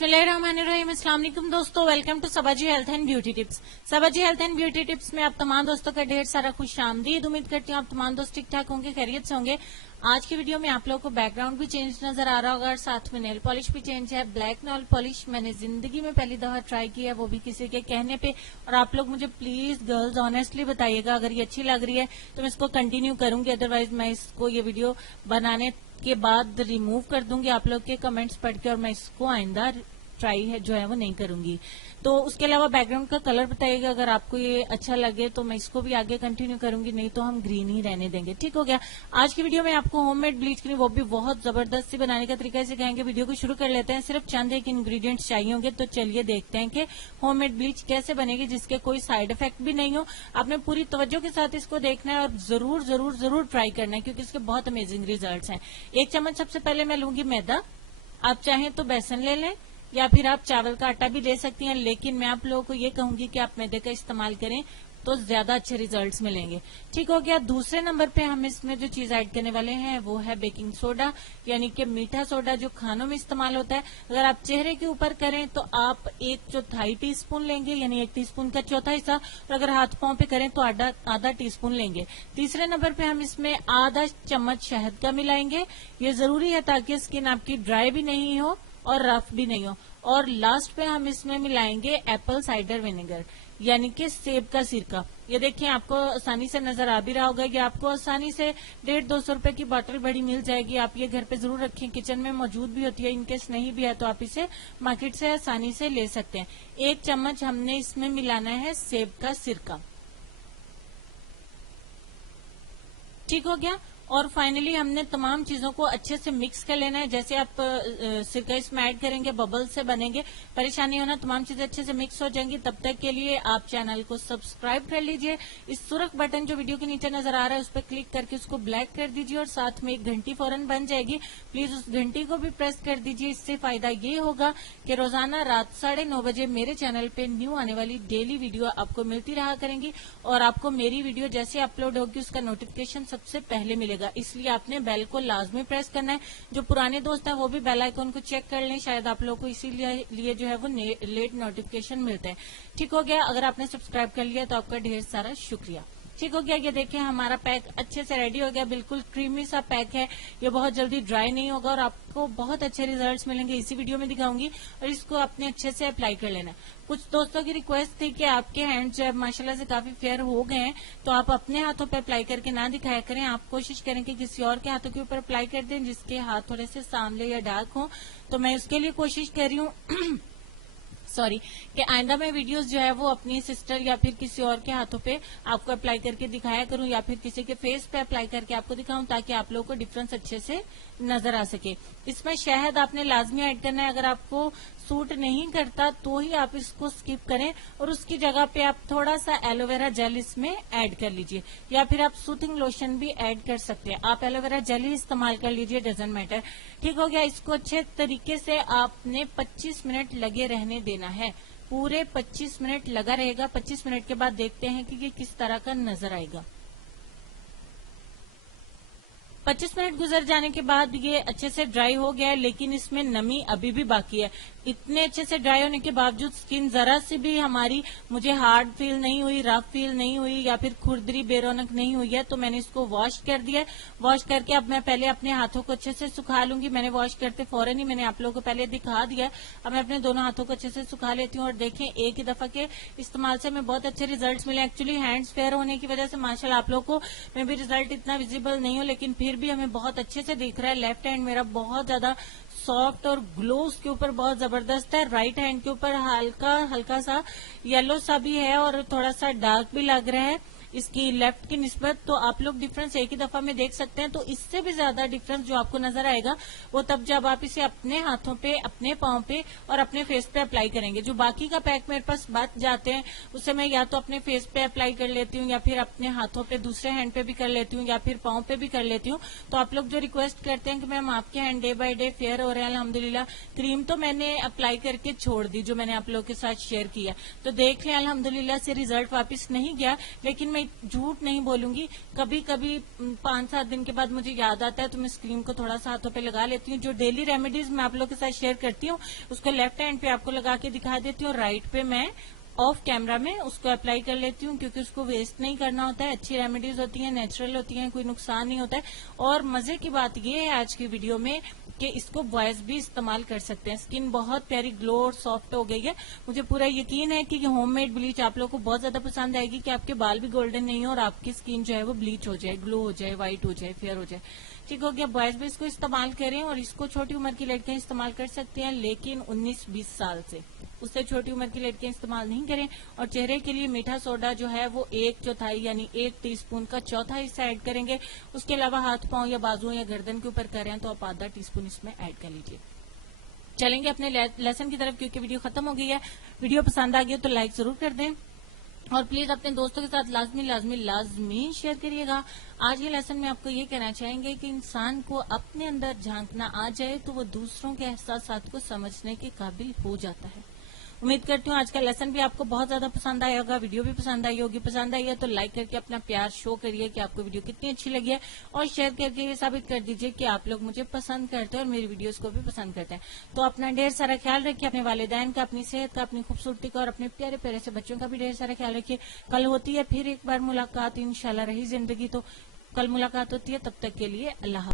बिस्मिल्लाहिर्रहमानिर्रहीम। अस्सलाम वालेकुम दोस्तों, welcome to Sabaji health and beauty tips. Sabaji health and beauty tips में आप तमाम दोस्तों का ढेर सारा खुश आमदीद। उम्मीद करती हूँ आप तमाम दोस्त ठीक ठाक होंगे, खैरियत से होंगे। आज की वीडियो में आप लोगों को बैकग्राउंड भी चेंज नजर आ रहा होगा और साथ में नेल पॉलिश भी चेंज है। ब्लैक नेल पॉलिश मैंने जिंदगी में पहली दफा ट्राई की है, वो भी किसी के कहने पे। और आप लोग मुझे प्लीज गर्ल्स ऑनेस्टली बताइएगा, अगर ये अच्छी लग रही है तो मैं इसको कंटिन्यू करूंगी, अदरवाइज मैं इसको ये वीडियो बनाने के बाद रिमूव कर दूंगी आप लोग के कमेंट्स पढ़ के, और मैं इसको आइंदा ट्राई है जो है वो नहीं करूंगी। तो उसके अलावा बैकग्राउंड का कलर बताइएगा, अगर आपको ये अच्छा लगे तो मैं इसको भी आगे कंटिन्यू करूंगी, नहीं तो हम ग्रीन ही रहने देंगे। ठीक हो गया। आज की वीडियो में आपको होममेड ब्लीच क्रीम, वो भी बहुत जबरदस्त सी बनाने का तरीका सिखाएंगे। वीडियो को शुरू कर लेते हैं। सिर्फ चंद एक इंग्रेडिएंट्स चाहिए होंगे, तो चलिए देखते हैं कि होममेड ब्लीच कैसे बनेगी जिसके कोई साइड इफेक्ट भी नहीं हो। आपने पूरी तवज्जो के साथ इसको देखना है और जरूर जरूर जरूर ट्राई करना है, क्योंकि इसके बहुत अमेजिंग रिजल्ट हैं। 1 चम्मच सबसे पहले मैं लूंगी मैदा। आप चाहें तो बेसन ले लें या फिर आप चावल का आटा भी ले सकती हैं, लेकिन मैं आप लोगों को ये कहूंगी कि आप मैदे का इस्तेमाल करें तो ज्यादा अच्छे रिजल्ट्स मिलेंगे। ठीक हो गया। दूसरे नंबर पे हम इसमें जो चीज ऐड करने वाले हैं वो है बेकिंग सोडा, यानी कि मीठा सोडा जो खानों में इस्तेमाल होता है। अगर आप चेहरे के ऊपर करें तो आप 1/4 टीस्पून लेंगे, यानी 1 टीस्पून का चौथा हिस्सा, और अगर हाथ पांव पे करें तो आधा टीस्पून लेंगे। तीसरे नंबर पे हम इसमें आधा चम्मच शहद का मिलाएंगे। ये जरूरी है ताकि स्किन आपकी ड्राई भी नहीं हो और रफ भी नहीं हो। और लास्ट पे हम इसमें मिलाएंगे एप्पल साइडर विनेगर, यानी कि सेब का सिरका। ये देखिए आपको आसानी से नजर आ भी रहा होगा कि आपको आसानी से 150-200 रुपए की बोतल बड़ी मिल जाएगी। आप ये घर पे जरूर रखें, किचन में मौजूद भी होती है। इनकेस नहीं भी है तो आप इसे मार्केट से आसानी से ले सकते हैं। 1 चम्मच हमने इसमें मिलाना है सेब का सिरका। ठीक हो गया। और फाइनली हमने तमाम चीजों को अच्छे से मिक्स कर लेना है। जैसे आप सिरका इसमें ऐड करेंगे बबल से बनेंगे, परेशानी होना, तमाम चीजें अच्छे से मिक्स हो जाएंगी। तब तक के लिए आप चैनल को सब्सक्राइब कर लीजिए। इस सुरख बटन जो वीडियो के नीचे नजर आ रहा है उस पर क्लिक करके उसको ब्लैक कर दीजिए और साथ में एक घंटी फौरन बन जाएगी, प्लीज उस घंटी को भी प्रेस कर दीजिए। इससे फायदा ये होगा कि रोजाना रात 9:30 बजे मेरे चैनल पे न्यू आने वाली डेली वीडियो आपको मिलती रहा करेंगी और आपको मेरी वीडियो जैसे अपलोड होगी उसका नोटिफिकेशन सबसे पहले मिलेगा। इसलिए आपने बेल को लाजमी प्रेस करना है। जो पुराने दोस्त हैं वो भी बेल आइकन को चेक कर लें, शायद आप लोगों को इसीलिए जो है वो लेट नोटिफिकेशन मिलते हैं। ठीक हो गया। अगर आपने सब्सक्राइब कर लिया तो आपका ढेर सारा शुक्रिया। ठीक हो गया। ये देखिए हमारा पैक अच्छे से रेडी हो गया, बिल्कुल क्रीमी सा पैक है। ये बहुत जल्दी ड्राई नहीं होगा और आपको बहुत अच्छे रिजल्ट्स मिलेंगे। इसी वीडियो में दिखाऊंगी और इसको अपने अच्छे से अप्लाई कर लेना। कुछ दोस्तों की रिक्वेस्ट थी कि आपके हैंड्स जो है माशाल्लाह से काफी फेयर हो गए हैं, तो आप अपने हाथों पे अप्लाई करके ना दिखाया करें। आप कोशिश करें कि किसी और के हाथों के ऊपर अप्लाई कर दें जिसके हाथ थोड़े से सांवले या डार्क हो। तो मैं उसके लिए कोशिश कर रही हूँ सॉरी कि आइंदा मैं वीडियोस जो है वो अपनी सिस्टर या फिर किसी और के हाथों पे आपको अप्लाई करके दिखाया करूं, या फिर किसी के फेस पे अप्लाई करके आपको दिखाऊं, ताकि आप लोगों को डिफरेंस अच्छे से नजर आ सके। इसमें शहद आपने लाजमी ऐड करना है। अगर आपको सूट नहीं करता तो ही आप इसको स्किप करें और उसकी जगह पे आप थोड़ा सा एलोवेरा जेल इसमें ऐड कर लीजिए, या फिर आप सूथिंग लोशन भी ऐड कर सकते हैं। आप एलोवेरा जेल ही इस्तेमाल कर लीजिए, डजंट मैटर। ठीक हो गया। इसको अच्छे तरीके से आपने 25 मिनट लगे रहने देना है। पूरे 25 मिनट लगा रहेगा। 25 मिनट के बाद देखते हैं कि ये किस तरह का नजर आएगा। 25 मिनट गुजर जाने के बाद ये अच्छे से ड्राई हो गया है, लेकिन इसमें नमी अभी भी बाकी है। इतने अच्छे से ड्राई होने के बावजूद स्किन जरा सी भी हमारी मुझे हार्ड फील नहीं हुई, रफ फील नहीं हुई या फिर खुरदरी बेरौनक नहीं हुई है। तो मैंने इसको वॉश कर दिया। वॉश करके अब मैं पहले अपने हाथों को अच्छे से सुखा लूंगी। मैंने वॉश करते फौरन ही मैंने आप लोगों को पहले दिखा दिया। अब मैं अपने दोनों हाथों को अच्छे से सुखा लेती हूँ और देखें एक ही दफा के इस्तेमाल से हमें बहुत अच्छे रिजल्ट मिले। एक्चुअली हैंड्स फेयर होने की वजह से माशाल्लाह आप लोगों को मैं भी रिजल्ट इतना विजिबल नहीं हो, लेकिन फिर भी हमें बहुत अच्छे से दिख रहा है। लेफ्ट हैंड मेरा बहुत ज्यादा सॉफ्ट और ग्लो उसके ऊपर बहुत जबरदस्त है। राइट हैंड के ऊपर हल्का हल्का सा येलो सा भी है और थोड़ा सा डार्क भी लग रहा है इसकी लेफ्ट की निस्बत। तो आप लोग डिफरेंस एक ही दफा में देख सकते हैं। तो इससे भी ज्यादा डिफरेंस जो आपको नजर आएगा वो तब जब आप इसे अपने हाथों पे, अपने पांव पे और अपने फेस पे अप्लाई करेंगे। जो बाकी का पैक मेरे पास बच जाते हैं उसे मैं या तो अपने फेस पे अप्लाई कर लेती हूँ या फिर अपने हाथों पे, दूसरे हैंड पे भी कर लेती हूँ या फिर पांव पे भी कर लेती हूँ। तो आप लोग जो रिक्वेस्ट करते हैं कि मैम आपके hand day by day fair हो रहे हैं, अल्हम्दुलिल्लाह। क्रीम तो मैंने अप्लाई करके छोड़ दी जो मैंने आप लोगों के साथ शेयर किया, तो देख लें अल्हम्दुलिल्लाह से रिजल्ट वापस नहीं गया, लेकिन मैं मैं झूठ नहीं बोलूंगी, कभी कभी 5-7 दिन के बाद मुझे याद आता है तो मैं इस क्रीम को थोड़ा सा हाथों पे लगा लेती हूँ। जो डेली रेमेडीज मैं आप लोगों के साथ शेयर करती हूँ उसको लेफ्ट हैंड पे आपको लगा के दिखा देती हूँ, राइट पे मैं ऑफ कैमरा में उसको अप्लाई कर लेती हूँ, क्योंकि उसको वेस्ट नहीं करना होता है। अच्छी रेमेडीज होती हैं, नेचुरल होती हैं, कोई नुकसान नहीं होता है। और मजे की बात ये है आज की वीडियो में कि इसको बॉयज भी इस्तेमाल कर सकते हैं। स्किन बहुत प्यारी ग्लो और सॉफ्ट हो गई है। मुझे पूरा यकीन है कि होममेड ब्लीच आप लोगों को बहुत ज्यादा पसंद आएगी, कि आपके बाल भी गोल्डन नहीं हो और आपकी स्किन जो है वो ब्लीच हो जाए, ग्लो हो जाए, व्हाइट हो जाए, फेयर हो जाए। ठीक हो गया। बॉयज भी इसको इस्तेमाल करें, और इसको छोटी उम्र की लड़कियां इस्तेमाल कर सकती हैं, लेकिन 19-20 साल से उससे छोटी उम्र की लड़कियां इस्तेमाल नहीं करें। और चेहरे के लिए मीठा सोडा जो है वो 1/4 यानी 1 टीस्पून का चौथा हिस्सा ऐड करेंगे। उसके अलावा हाथ पांव या बाजुओं या गर्दन के ऊपर करें तो आप आधा टीस्पून इसमें ऐड कर लीजिए। चलेंगे अपने लेसन की तरफ, क्योंकि वीडियो खत्म हो गई है। वीडियो पसंद आ गई तो लाइक जरूर कर दें, और प्लीज अपने दोस्तों के साथ लाजमी लाजमी लाजमी शेयर करिएगा। आज के लेसन में आपको ये कहना चाहेंगे कि इंसान को अपने अंदर झांकना आ जाए तो वो दूसरों के एहसासात को समझने के काबिल हो जाता है। उम्मीद करती हूँ आज का लेसन भी आपको बहुत ज्यादा पसंद आया होगा, वीडियो भी पसंद आई होगी। पसंद आई है तो लाइक करके अपना प्यार शो करिए कि आपको वीडियो कितनी अच्छी लगी है, और शेयर करके ये साबित कर दीजिए कि आप लोग मुझे पसंद करते हैं और मेरी वीडियोस को भी पसंद करते हैं। तो अपना ढेर सारा ख्याल रखिए, अपने वालिदैन का, अपनी सेहत का, अपनी खूबसूरती का, और अपने प्यारे प्यारे से बच्चों का भी ढेर सारा ख्याल रखिए। कल होती है फिर एक बार मुलाकात, इंशाल्लाह रही जिंदगी तो कल मुलाकात होती है। तब तक के लिए अल्लाह।